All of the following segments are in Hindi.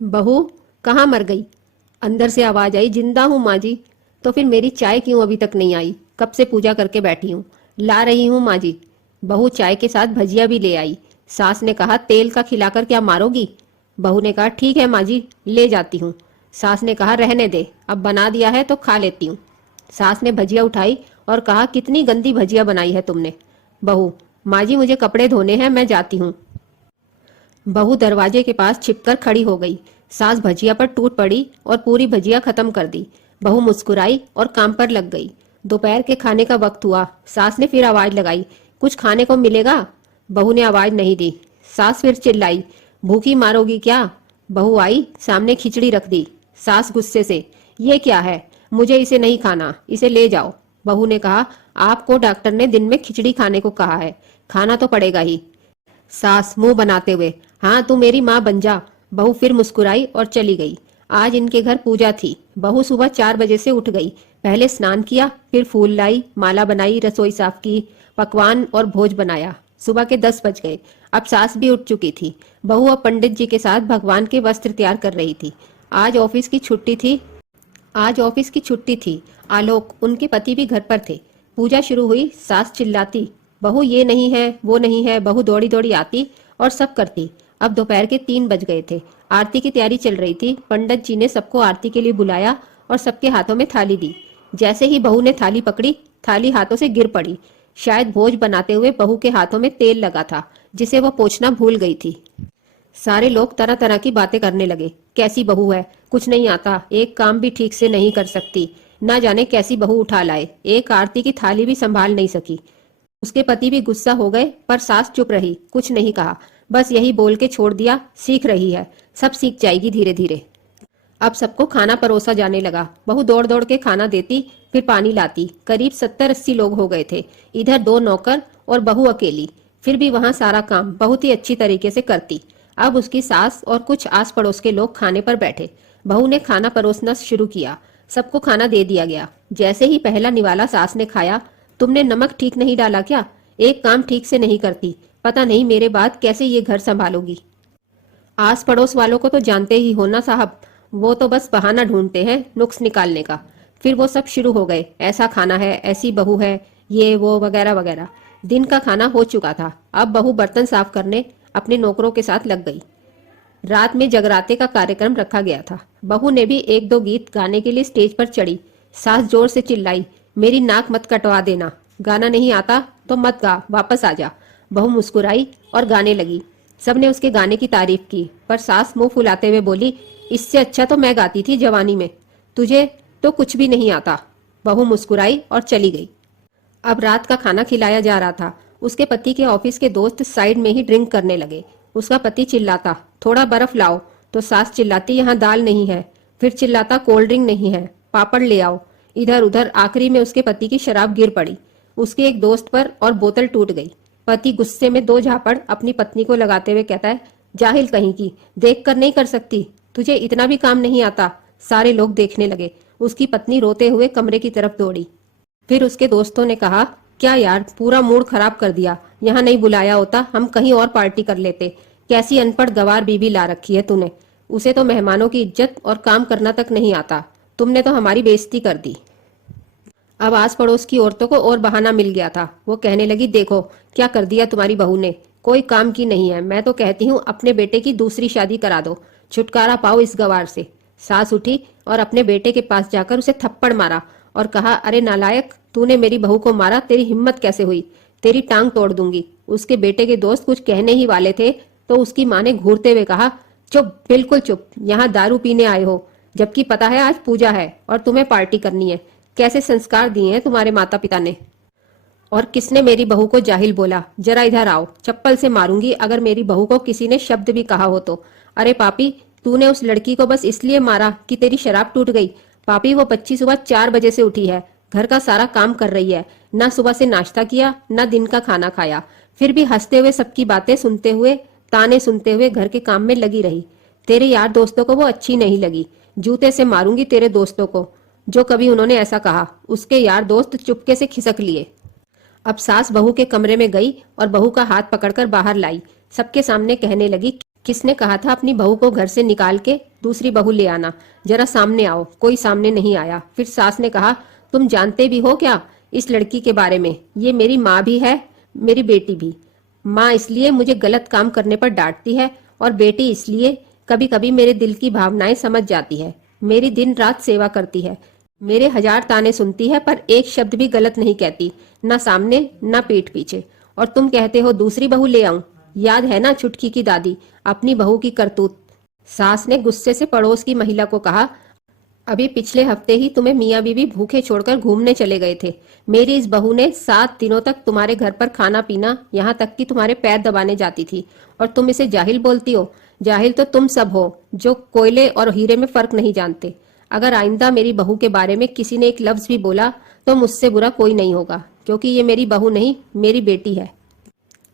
बहू, कहाँ मर गई? अंदर से आवाज आई, जिंदा हूँ माँ जी। तो फिर मेरी चाय क्यों अभी तक नहीं आई? कब से पूजा करके बैठी हूँ। ला रही हूँ माँ जी। बहू चाय के साथ भजिया भी ले आई। सास ने कहा, तेल का खिलाकर क्या मारोगी? बहू ने कहा, ठीक है माँ जी, ले जाती हूँ। सास ने कहा, रहने दे, अब बना दिया है तो खा लेती हूँ। सास ने भजिया उठाई और कहा, कितनी गंदी भजिया बनाई है तुमने। बहू, माँ जी मुझे कपड़े धोने हैं, मैं जाती हूँ। बहू दरवाजे के पास छिपकर खड़ी हो गई। सास भजिया पर टूट पड़ी और पूरी भजिया खत्म कर दी। बहू मुस्कुराई और काम पर लग गई। दोपहर के खाने का वक्त हुआ। सास ने फिर आवाज लगाई, कुछ खाने को मिलेगा? बहू ने आवाज नहीं दी। सास फिर चिल्लाई, भूखी मारोगी क्या? बहू आई, सामने खिचड़ी रख दी। सास गुस्से से, ये क्या है? मुझे इसे नहीं खाना, इसे ले जाओ। बहू ने कहा, आपको डॉक्टर ने दिन में खिचड़ी खाने को कहा है, खाना तो पड़ेगा ही। सास मुंह बनाते हुए, हाँ तू मेरी माँ बन जा। बहू फिर मुस्कुराई और चली गई। आज इनके घर पूजा थी। बहू सुबह 4 बजे से उठ गई। पहले स्नान किया, फिर फूल लाई, माला बनाई, रसोई साफ की, पकवान और भोज बनाया। सुबह के 10 बज गए। अब सास भी उठ चुकी थी। बहू अब पंडित जी के साथ भगवान के वस्त्र तैयार कर रही थी। आज ऑफिस की छुट्टी थी। आज ऑफिस की छुट्टी थी। आलोक, उनके पति भी घर पर थे। पूजा शुरू हुई। सास चिल्लाती, बहू ये नहीं है, वो नहीं है। बहू दौड़ी दौड़ी आती और सब करती। अब दोपहर के 3 बज गए थे। आरती की तैयारी चल रही थी। पंडित जी ने सबको आरती के लिए बुलाया और सबके हाथों में थाली दी। जैसे ही बहू ने थाली पकड़ी, थाली हाथों से गिर पड़ी। शायद भोज बनाते हुए बहू के हाथों में तेल लगा था, जिसे वह पोंछना भूल गई थी। सारे लोग तरह तरह की बातें करने लगे। कैसी बहू है, कुछ नहीं आता, एक काम भी ठीक से नहीं कर सकती, ना जाने कैसी बहू उठा लाए, एक आरती की थाली भी संभाल नहीं सकी। उसके पति भी गुस्सा हो गए, पर सास चुप रही, कुछ नहीं कहा। बस यही बोल के छोड़ दिया, सीख रही है, सब सीख जाएगी धीरे धीरे। अब सबको खाना परोसा जाने लगा। बहू दौड़ दौड़ के खाना देती, फिर पानी लाती। करीब 70-80 लोग हो गए थे। इधर 2 नौकर और बहू अकेली। फिर भी वहां सारा काम बहुत ही अच्छी तरीके से करती। अब उसकी सास और कुछ आस पड़ोस के लोग खाने पर बैठे। बहू ने खाना परोसना शुरू किया। सबको खाना दे दिया गया। जैसे ही पहला निवाला सास ने खाया, तुमने नमक ठीक नहीं डाला क्या? एक काम ठीक से नहीं करती, पता नहीं मेरे बाद कैसे ये घर संभालोगी। आस पड़ोस वालों को तो जानते ही हो ना साहब, वो तो बस बहाना ढूंढते हैं नुक्स निकालने का। फिर वो सब शुरू हो गए, ऐसा खाना है, ऐसी बहू है, ये वो वगैरह वगैरह। दिन का खाना हो चुका था। अब बहू बर्तन साफ करने अपने नौकरों के साथ लग गई। रात में जगराते का कार्यक्रम रखा गया था। बहू ने भी 1-2 गीत गाने के लिए स्टेज पर चढ़ी। सास जोर से चिल्लाई, मेरी नाक मत कटवा देना, गाना नहीं आता तो मत गा, वापस आ जा। बहू मुस्कुराई और गाने लगी। सबने उसके गाने की तारीफ की, पर सास मुंह फुलाते हुए बोली, इससे अच्छा तो मैं गाती थी जवानी में, तुझे तो कुछ भी नहीं आता। बहू मुस्कुराई और चली गई। अब रात का खाना खिलाया जा रहा था। उसके पति के ऑफिस के दोस्त साइड में ही ड्रिंक करने लगे। उसका पति चिल्लाता, थोड़ा बर्फ लाओ, तो सास चिल्लाती, यहाँ दाल नहीं है। फिर चिल्लाता, कोल्ड ड्रिंक नहीं है, पापड़ ले आओ। इधर उधर, आखिरी में उसके पति की शराब गिर पड़ी उसके एक दोस्त पर और बोतल टूट गई। पति गुस्से में 2 झापड़ अपनी पत्नी को लगाते हुए कहता है, जाहिल कहीं की, देख कर नहीं कर सकती, तुझे इतना भी काम नहीं आता। सारे लोग देखने लगे। उसकी पत्नी रोते हुए कमरे की तरफ दौड़ी। फिर उसके दोस्तों ने कहा, क्या यार, पूरा मूड खराब कर दिया, यहाँ नहीं बुलाया होता, हम कहीं और पार्टी कर लेते। कैसी अनपढ़ गवार बीवी ला रखी है तूने, उसे तो मेहमानों की इज्जत और काम करना तक नहीं आता, तुमने तो हमारी बेइज्जती कर दी। अब आस पड़ोस की औरतों को और बहाना मिल गया था। वो कहने लगी, देखो क्या कर दिया तुम्हारी बहू ने, कोई काम की नहीं है। मैं तो कहती हूँ अपने बेटे की दूसरी शादी करा दो, छुटकारा पाओ इस गवार से। सास उठी और अपने बेटे के पास जाकर उसे थप्पड़ मारा और कहा, अरे नालायक, तूने मेरी बहू को मारा, तेरी हिम्मत कैसे हुई, तेरी टांग तोड़ दूंगी। उसके बेटे के दोस्त कुछ कहने ही वाले थे तो उसकी माँ ने घूरते हुए कहा, चुप, बिल्कुल चुप, यहाँ दारू पीने आए हो, जबकि पता है आज पूजा है और तुम्हें पार्टी करनी है। कैसे संस्कार दिए हैं तुम्हारे माता पिता ने। और किसने मेरी बहू को जाहिल बोला, जरा इधर आओ, चप्पल से मारूंगी अगर मेरी बहू को किसी ने शब्द भी कहा हो तो। अरे पापी, तूने उस लड़की को बस इसलिए मारा कि तेरी शराब टूट गई। पापी, वो बच्ची सुबह 4 बजे से उठी है, घर का सारा काम कर रही है, ना सुबह से नाश्ता किया, ना दिन का खाना खाया, फिर भी हंसते हुए सबकी बातें सुनते हुए, ताने सुनते हुए घर के काम में लगी रही। तेरे यार दोस्तों को वो अच्छी नहीं लगी, जूते से मारूंगी तेरे दोस्तों को जो कभी उन्होंने ऐसा कहा। उसके यार दोस्त चुपके से खिसक लिए। अब सास बहू के कमरे में गई और बहू का हाथ पकड़कर बाहर लाई। सबके सामने कहने लगी, किसने कहा था अपनी बहू को घर से निकाल के दूसरी बहू ले आना? जरा सामने आओ। कोई सामने नहीं आया। फिर सास ने कहा, तुम जानते भी हो क्या इस लड़की के बारे में? ये मेरी माँ भी है, मेरी बेटी भी। माँ इसलिए मुझे गलत काम करने पर डांटती है और बेटी इसलिए कभी कभी मेरे दिल की भावनाएं समझ जाती है। मेरी दिन रात सेवा करती है, मेरे 1000 ताने सुनती है, पर एक शब्द भी गलत नहीं कहती, ना सामने ना पीठ पीछे। और तुम कहते हो दूसरी बहू ले आऊं? याद है ना छुटकी की दादी, अपनी बहू की करतूत। सास ने गुस्से से पड़ोस की महिला को कहा, अभी पिछले हफ्ते ही तुम्हें मियाँ बीवी भूखे छोड़कर घूमने चले गए थे। मेरी इस बहू ने 7 दिनों तक तुम्हारे घर पर खाना पीना, यहाँ तक कि तुम्हारे पैर दबाने जाती थी, और तुम इसे जाहिल बोलती हो? जाहिल तो तुम सब हो जो कोयले और हीरे में फर्क नहीं जानते। अगर आइंदा मेरी बहू के बारे में किसी ने एक लफ्ज भी बोला तो मुझसे बुरा कोई नहीं होगा, क्योंकि ये मेरी बहू नहीं, मेरी बेटी है।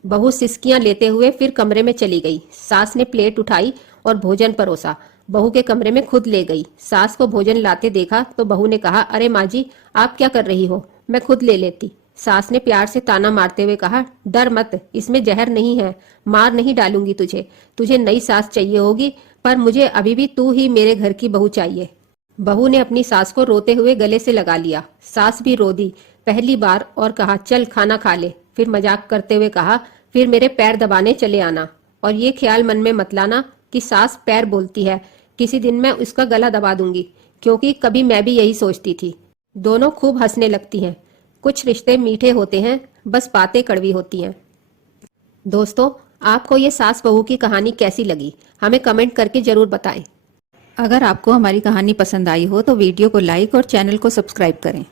बहू सिसकियां लेते हुए फिर कमरे में चली गई। सास ने प्लेट उठाई और भोजन परोसा, बहू के कमरे में खुद ले गई। सास को भोजन लाते देखा तो बहू ने कहा, अरे माँ जी, आप क्या कर रही हो? मैं खुद ले लेती। सास ने प्यार से ताना मारते हुए कहा, डर मत, इसमें जहर नहीं है, मार नहीं डालूंगी तुझे। तुझे नई सास चाहिए होगी, पर मुझे अभी भी तू ही मेरे घर की बहू चाहिए। बहू ने अपनी सास को रोते हुए गले से लगा लिया। सास भी रो दी पहली बार और कहा, चल खाना खा ले। फिर मजाक करते हुए कहा, फिर मेरे पैर दबाने चले आना, और ये ख्याल मन में मत लाना कि सास पैर बोलती है, किसी दिन मैं उसका गला दबा दूंगी, क्योंकि कभी मैं भी यही सोचती थी। दोनों खूब हंसने लगती हैं। कुछ रिश्ते मीठे होते हैं, बस बातें कड़वी होती हैं। दोस्तों, आपको ये सास बहू की कहानी कैसी लगी? हमें कमेंट करके जरूर बताएं। अगर आपको हमारी कहानी पसंद आई हो तो वीडियो को लाइक और चैनल को सब्सक्राइब करें।